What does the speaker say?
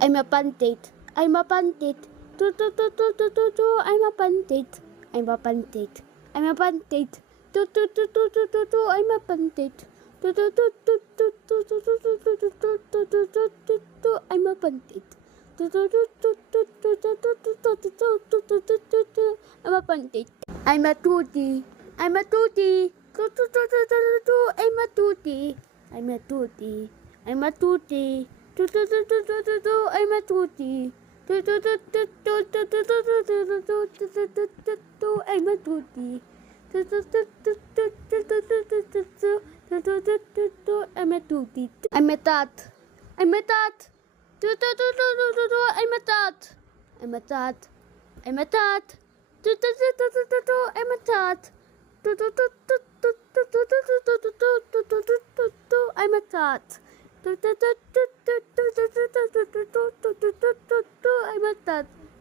I'm a pandit. I'm a pandit. I'm a pandit. I'm a pandit. I'm a pandit. I'm a pandit. I'm a pandit. I'm a pandit. I'm a tutti. I'm a tutti. I'm a tutti. I'm a tutti. I'm a tutti. I'm a tutti. I'm a tutti. I'm a tutti. I'm a tat. I'm a tat. I'm a tat. I'm a tat. I'm a tat. I'm a tat. I'm a tat.